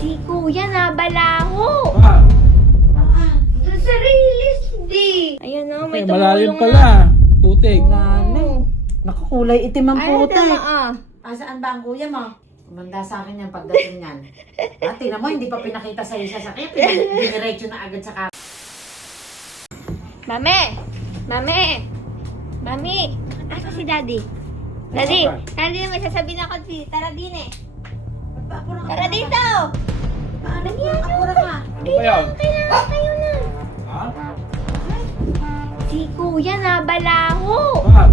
Si Kuya nabalaho. Ah, Doon sa release day. Ayan o, may malalim tumulong pala. Putik. Oo. Nakakulay itim ang Ay, puti. tama ah. Saan ba ang kuya mo? Kumanda sa akin yan pagdating yan. Tingnan mo, hindi pa pinakita sa isa sa kaya. Diniretso na agad sa kama. Mami! Mami! Mami! Asa si Daddy? Daddy! Tara din, may sasabihin ako si Tara din eh. Tara dito! Paano yan? Akura ka. Ano ba yan? Kailangan kayo na. Ha? Si Kuya nabalaho. Ah,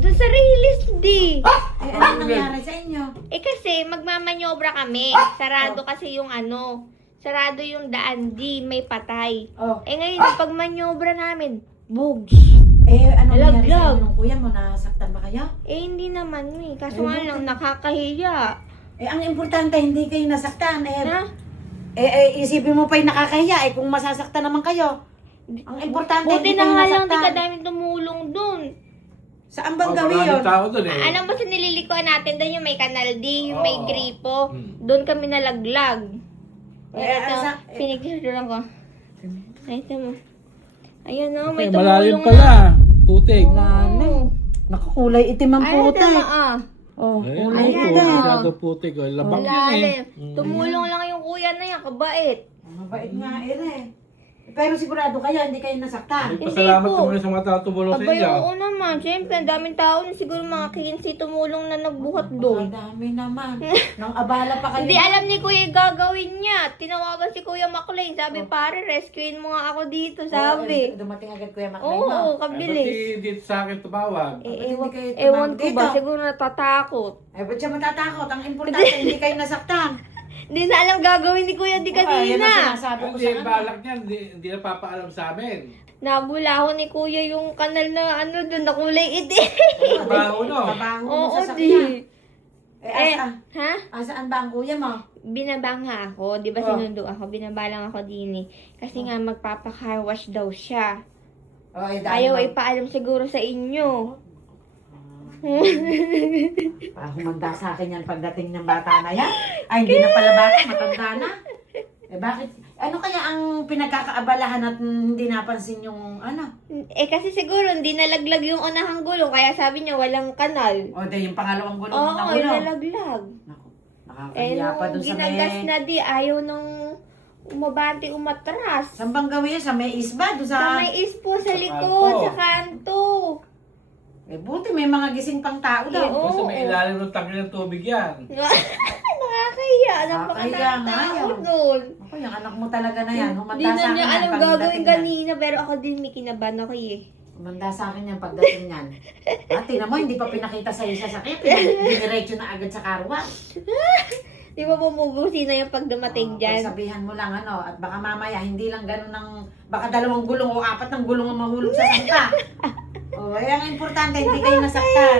Doon sa release day. Ano nangyari sa inyo? Eh kasi magmamanyobra kami. Sarado kasi yung ano. Sarado yung daan di may patay. Oh. Eh ngayon pag manyobra namin, bugs. Ano nangyari sa Laglag. inyo ng kuya mo? Nasaktan ba kayo? Eh hindi naman eh. Kaso nga lang nakakahiya. Ang importante, hindi kayo nasaktan. Ha? Isipin mo pa yung nakakahiya. Kung masasaktan naman kayo. Ang importante, Buti hindi na kayo nga lang di nasaktan. ka dami tumulong dun. Saan bang gawin maraming yun? tao doon eh. Alam mo sa nililikuan natin doon yung may kanal D, yung may Oo. gripo. Hmm. Doon kami nalaglag. Ito, pinigsuran ko. Ito mo. Ayan o, may Malalim tumulong pala. Putik. Oo. Nakakulay itim ang Ay, puti. tama ah. Oh, Ayun, kulay Ayan, putik. itim. Masyado putik. Oh, labak yun eh. Lalim. Tumulong lang yung kuya na yan, kabait. Mabait nga, Pero sigurado kayo, hindi kayo nasaktan. Ay, pasalamat Hindi po. naman sa mga tao tumulong sa Abay, inyo. oo naman. Siyempre, ang daming tao na siguro mga 15 tumulong na nagbuhat doon. Dami naman. Nang abala pa kayo. Hindi alam ni Kuya yung gagawin niya. Tinawagan si Kuya McLean. Sabi, pare, rescuein mo nga ako dito, sabi. Dumating agad Kuya Maclay Oo, mo. Ba't kabilis. dito sa akin tumawag? Eh, Ba't hindi kayo ewan tumawag ko ba, dito? siguro natatakot. Ba't siya matatakot? Ang importante, hindi kayo nasaktan. Hindi na alam gagawin ni Kuya di Yan ang kanina. sinasabi ko Hindi, sa kanya. balak niyan. Hindi na papaalam sa amin. Nabulaho ni Kuya yung kanal na ano doon na kulay itim. Trabaho, no? Trabaho mo Oo, sa di. sakyan. Ha? Asaan ba ang kuya mo? Binabanga ako. Di ba sinundo ako? Binabalang ako din eh. Kasi nga magpapa-car wash daw siya. Ayaw ipaalam siguro sa inyo. Humanda sa akin yan pagdating ng bata na yan. Ay, hindi na pala bata, matanda na. Bakit? Ano kaya ang pinagkakaabalahan at hindi napansin yung ano? Eh kasi siguro hindi nalaglag yung unahang gulong. Kaya sabi niya walang kanal. O, yung pangalawang gulong Oo, ng gulong. nalaglag. Naku, Eh, nakakahiya pa nung dun sa ginagas may... na di, ayaw nang umabante, umatras. Saan bang gawin yun? Sa may isba? Doon Sa sa... may ispo, sa Sa likod, kanto. sa kanto. buti may mga gising pang tao daw. Oo. Basta may ilalim ng tangke ng tubig yan. Nakakahiya. Nakakahiya nga Napakatao yun. doon. Ako, yung anak mo talaga na yan. Hindi Humanda na sa akin niya yan alam pagdating gagawin yan. kanina, pero ako din may kinabahan ako eh. Humanda sa akin yan pagdating yan. Tingnan mo, hindi pa pinakita sa isa sa kaya. Diniretso na agad sa karwa. Di ba bumubusi na yung pag dumating dyan? Sabihan mo lang ano, at baka mamaya hindi lang ganun ng, baka 2 gulong o 4 ng gulong ang mahulog sa sangka. Ang importante, hindi kayo nasaktan.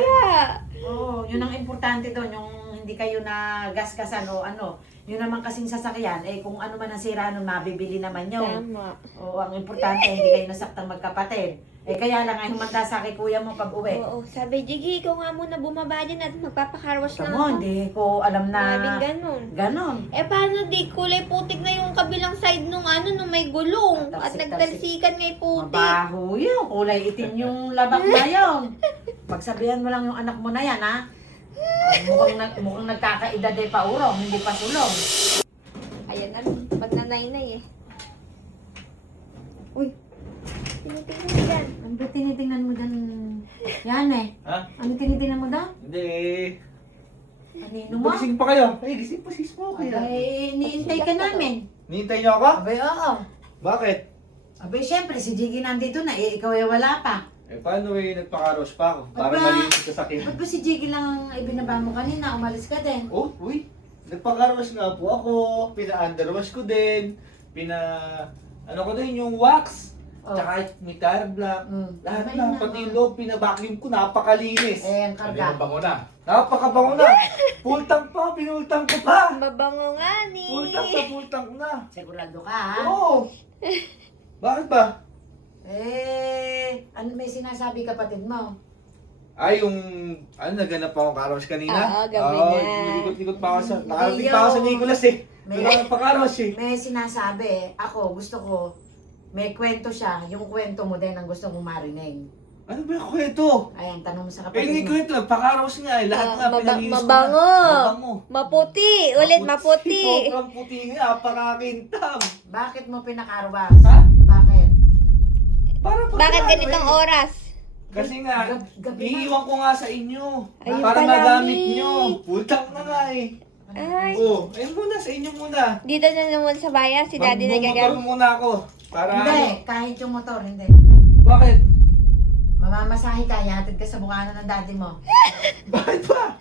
Yun ang importante doon, yung hindi kayo na gaskasan o ano. Yun naman kasing sasakyan, kung ano man ang sira nun, mabibili naman yun. Tama. Ang importante, hindi kayo nasaktan magkapatid. Kaya lang ay humanda sa kay kuya mo pag uwi. Oo, sabi, Jiggy, ikaw nga muna bumaba dyan at magpapakarwas na Tamo, ako. hindi ko alam na Sabing ganun. ganon. Eh paano di kulay putik na yung kabilang side nung ano nung may gulong at Talsik-talsik. nagtalsikan ngay putik. Mabaho yun. Kulay itim yung labak na yun. Pagsabihan mo lang yung anak mo na yan, ha? Mukhang nagkakaedad pa urong, hindi pa sulong. Ayan na, magnanay-nay eh. Uy, tinitingnan mo dyan. Ano ba tinitingnan mo dan? Yan Ha? Ano tinitingnan mo dan? Hindi. Kanino mo? Gising pa kayo. Ay, gising pa sis mo kaya. Niintay ka namin. Nihintay niyo ako? Abay, oo. Bakit? Abay, syempre, si Jiggy nandito na, ikaw ay wala pa. Paano nagpakaros pa ako? Para Aba. malinis sa sakit. Ba't ba si Jiggy lang ang ibinaba mo kanina? Umalis ka din. Oh, uy. Nagpakaros nga po ako. Pina-underwash ko din. Ano ko din, yung wax. Oh. Tsaka may tire black. Lahat Abay na, na. pati yung loob, pinabacuum ko, napakalinis. Ang karga. Bango na. Napakabango na. Full tank pa, pinultang ko pa. Mabango nga ni. Full tank ko na. Sigurado ka, ha? Oo. Bakit ba? Ano may sinasabi kapatid mo? Ay, yung, naganap akong karawas kanina. Oo, gabi na. Likot-likot pa ako sa, nakarating Hindi pa ako sa yun. Nicolas eh. May- Doon ako nagpakarawas eh. May sinasabi, ako gusto ko, may kwento siya, yung kwento mo din ang gusto mong marinig. Ano ba yung kwento? Ayan, tanong mo sa Eh, hindi kapatid mo. kwento, nagpakarawas nga eh. Lahat nga, pinalinis ko na. mabango. Mabango. Maputi. Ulit, maputi. Sobrang puti nga, apakakintab. Bakit mo pinakarwas? Ha? Bakit? Para pag Bakit ano ganitong eh. oras? Kasi nga, Gabi na. iiwan ko nga sa inyo. Ayun Para pala, magamit Mi. nyo. Putang na nga eh. Ay. Oh, ayun muna, sa inyo muna. Dito na naman sa bayan, si daddy Magbumotor nagagamit. muna ako. Para Hindi, ano? kahit yung motor, hindi. Bakit? Mamamasahe ka, ihatid ka sa bukana ng daddy mo. Bakit ba?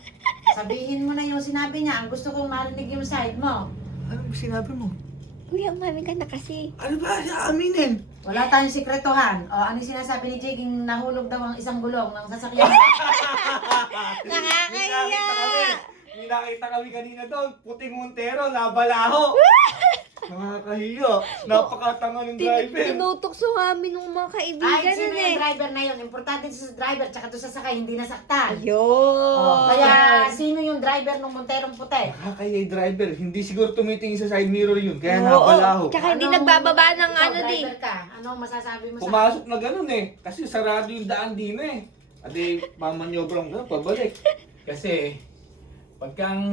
Sabihin mo na yung sinabi niya, ang gusto kong marinig yung side mo. Ano ba sinabi mo? Kuya, umamin ka na kasi. Ano ba? Aminin. Wala tayong sikretohan. O, ano yung sinasabi ni Jake, yung nahulog daw ang isang gulong ng sasakyan. Nakakahiya. May nakita kami kanina doon. Puting Montero, nabalaho. Nakakahiya. Napakatanga ng driver. Tinutokso kami ng mga kaibigan Kahit sino nun yung eh. driver na yun, importante sa driver, tsaka to sasakay, hindi nasaktan. Ayun. Kaya, sino yung driver ng Monterong puti? Nakakahiya yung driver. Hindi siguro tumitingin sa side mirror yun. Kaya Oo. nabalaho. Tsaka hindi Anong- nagbababa ng ikaw, ano di. driver ka. Anong masasabi mo sa... Pumasok na ganun eh. Kasi sarado yung daan din eh. Adi, mamanyobrang ganun, pabalik. Kasi, pagka ang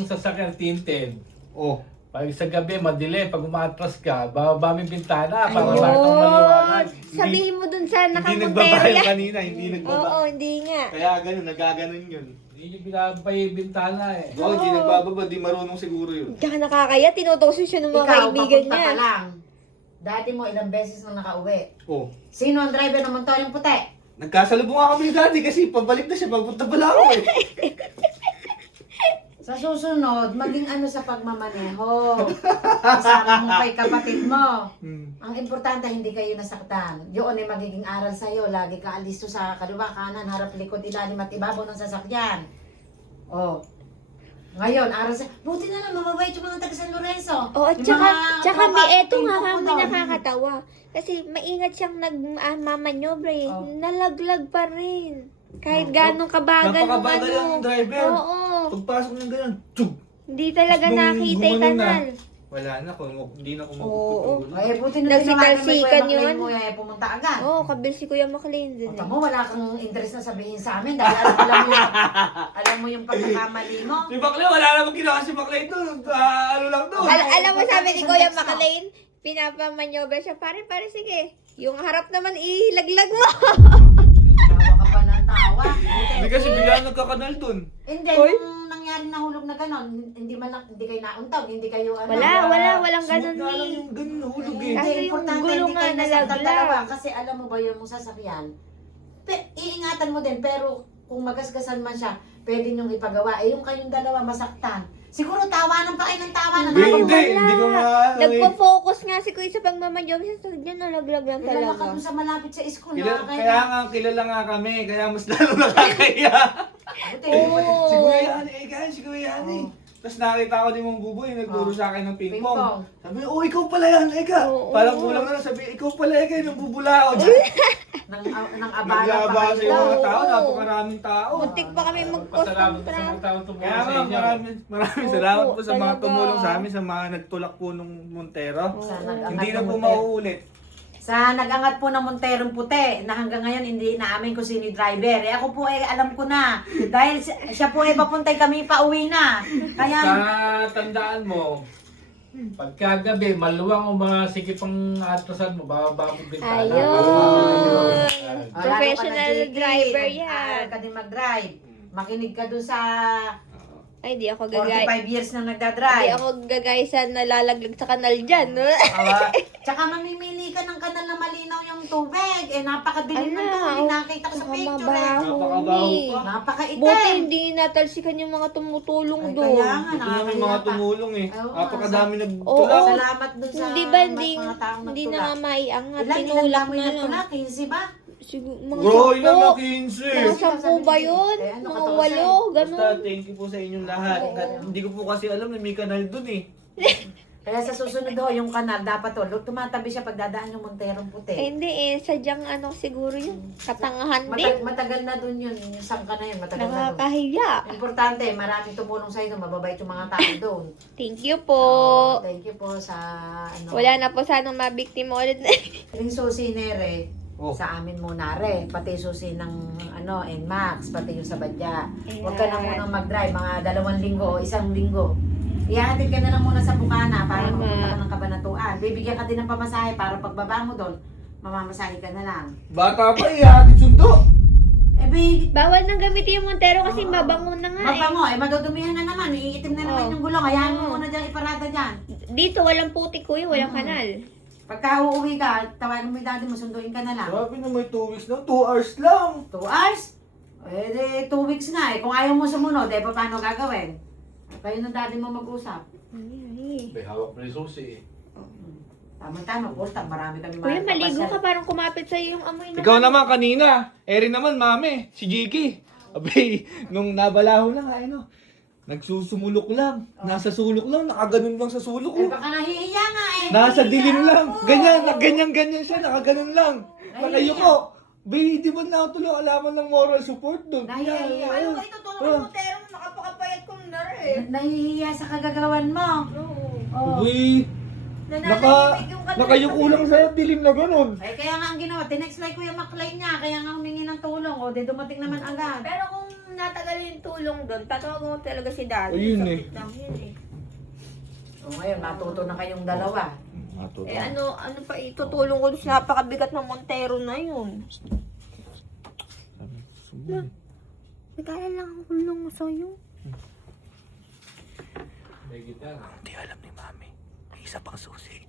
sasakyan tinted, Oh. pag sa gabi madilim, pag umatras ka, bababa mo yung bintana para Ayun. makitang maliwanag. Sabihin mo dun sa Hindi nakamontero nagbaba yung yan. kanina, hindi nagbaba. Oo, hindi nga. Kaya ganun, nagaganon yun. Hindi nyo binabay yung bintana eh. Oo, hindi nagbababa, di marunong siguro yun. Tsaka nakakaya, tinutokso siya ng mga Ikaw, kaibigan papunta niya. pa lang. Dati mo ilang beses nang nakauwi. Oh. Sino ang driver ng Monterong puti? Nagkasalubong nga kami ni Daddy kasi pabalik na siya, pagpunta pala ako eh. Sa susunod, maging ano sa pagmamaneho. Kasama mo kay kapatid mo. Ang importante, hindi kayo nasaktan. Yun ay magiging aral sa'yo. Lagi ka alisto sa kaliwa, kanan, harap, likod, ilalim at ibabaw ng sasakyan. Oh. Ngayon, aral sa... Buti na lang, mababait yung mga taga San Lorenzo. Oo, at Yung tsaka, mga tsaka tropa, may eto nga pinto ko kami doon. nakakatawa. Kasi maingat siyang nagmamanyobre eh. Oh. Nalaglag pa rin. Kahit Oh. ganong kabagal ng Napakabagal ano. yung driver. Oo. Pagpasok ng ganun, tsug! Hindi talaga Nung nakita yung gumanon na. kanal. Wala na, hindi na Oo. kumukupot. Ay, buti na Nagsitalsikan yun. mo, pumunta agad. Oo, kabil si Kuya McLean dun Ota eh. mo, wala kang interest na sabihin sa amin dahil alam mo yung pagkakamali mo. Si Baklay, wala namang ginawa si Baklay doon. Ano lang doon. Alam mo sabi ni Kuya Text mo. McLean, pinapamanyobre siya. Pare, sige. Yung harap naman, ilaglag mo. Tawa ka pa ng tawa. Hindi kasi bigla nagkakanal doon. Hindi, Oy. nung nangyari nahulog na gano'n, hindi kayo nauntog, hindi kayo ano. Walang ganun Smooth nga lang ni. yung ganun nahulog eh. Hindi, Kaso yung importante, gulo hindi nga kayo nasaktan nalaglag. dalawa. Kasi alam mo ba yung mong sasakyan, iingatan mo din, pero kung magasgasan man siya, pwede niyong ipagawa. Eh, yung kayong dalawa masaktan. Siguro tawanan pa kayo ng tawanan. Hindi ko nga ano eh. Nagpo-focus nga si Kuya sa pagmamanyobre. Sa niya, nalaglag lang Kilala ka talaga. dun sa malapit sa school. Kaya nga, kilala nga kami, kaya mas lalo nakakaya. Buti, Oo. Si Kuya Yani, si Kuya Yani. Oo. Tapos nakita ko din mong buboy, nagturo sa akin ng ping-pong. Ping-pong. Sabi, oh, ikaw pala yan, Eka. Oo. Parang kulang na lang, sabi, ikaw pala Eka, yung bubula ako. nang abala pa Naglaba sa kayo. mga tao, Oo. napakaraming tao. Muntik pa kami Pasalamat mag-post ko sa mga taong tumulong Kaya sa nga, inyo. maraming Oo, salamat po sa mga talaga. tumulong sa amin, sa mga nagtulak po nung Montero. Sana Hindi na ng po Montero. mauulit. Sa nagangat po ng Monterong puti, na hanggang ngayon hindi naamin kung sino yung driver. Eh ako po ay alam ko na. Dahil siya po ay papuntay kami pa uwi na. Kaya, Sa tandaan mo, pagkagabi, maluwang o mga sikip ang atrasan mo, bababa mo yung bintana. Ayun. ah, Professional lalo ka na, JT, driver yan. nag-aaral ka din mag-drive. Makinig ka dun sa Ay, di ako gagay. 45 years na Di nagdadrive. ako gagay sa nalalaglag sa kanal dyan. No? Tsaka mamimili ka ng kanal na malinaw yung tubig. Eh, napakadilim ng Ala, tubig. Nakita ko sa Saka picture eh. mabaho Napakabaho ni. pa. Napakaitim. Buti hindi natalsikan yung mga tumutulong Ay, doon. kaya nga, Ito naman yung mga nakakahiya pa. tumulong eh. Oo, Napakadami Oo. nagtulak. Salamat dun sa Hindi ba, hindi mga taong na nga nagtulak. maiangat. Ilan Tinulak lamoy na na lang. tulak? 15 ba? Siguro, mga Groy na mga 10. 15. Mga 10 ba yun? Eh, ano, Mga 14? 8, ganun. Basta thank you po sa inyong lahat. Oo. Hindi ko po kasi alam na may kanal dun eh. Kaya sa susunod ho, yung kanal, dapat ho, tumatabi siya pag dadaan yung Monterong Eh, puti. hindi eh. Sadyang ano siguro yun. Katangahan din. Matagal na dun yun, yung sangka na yun, matagal na dun. Nakakahiya. Importante, maraming tumulong sa'yo doon, mababait yung mga tao doon. Thank you po. Thank you po sa, ano, Wala na po sanang mabiktima ulit. yung susi nere, Oh. sa amin muna re, pati susi ng ano, NMAX, pati yung sa Badya. Huwag ka na Ayan. munang mag-drive, mga 2 linggo o 1 linggo. Ihahatid ka na lang muna sa Bukana para Tama. makapunta ka ng Kabanatuan. Bibigyan ka din ng pamasahe para pagbaba mo doon, mamamasahe ka na lang. Bata pa, ihatid sundo. Eh, be, Bawal nang gamitin yung Montero kasi mabango na nga eh. mabango, madudumihan na naman, iitim na naman Oh. yung gulong. Hayaan mo muna dyan, iparada dyan. Dito walang putik kuya, walang kanal. Pagka uuwi ka, tawagan mo yung daddy mo, sunduin ka na lang. Sabi na may 2 weeks lang, 2 hours lang. 2 hours? Eh, 2 weeks nga eh. Kung ayaw mo sumunod, eh, paano gagawin? Kayo ng daddy mo mag-usap. May hawak na yung susi eh. Tama-tama, Porta, marami kami Kuya, maligo papasyal. ka parang kumapit sa'yo yung amoy na. Ikaw naman kanina, Eri naman mami, si Jiki. Abay, nung nabalaho lang ay no. Nagsusumulok lang. Nasa sulok lang, nakaganon lang sa sulok. Eh, Oh. baka nahihiya nga eh. Nasa Nahihiya dilim lang. ako. Ganyan siya, nakaganon lang. Nakayuko. Bay, di ba nakatuloy alaman ng moral support doon? Nahihiya. Ano kayo tutulong mo, Montero? Nakapakapayat kong nar eh. Nahihiya sa kagagawan mo. Oh. Uy, nakayuko lang sa dilim na ganon. Eh, kaya nga ang ginawa, tinext like Kuya Maklay niya, kaya nga humingi ng tulong. O, di dumating naman agad. Pero kung natagal yung tulong doon, tatawagan mo talaga si Daddy. Ayun eh. Sakit lang yun eh. O, ngayon, natuto na kayong dalawa. Eh ano pa itutulong ko sa napakabigat ng Montero na yun. Nag-aalala lang ang kulong mo sa'yo. May gitara. Hindi alam ni mami. May isa pang susi.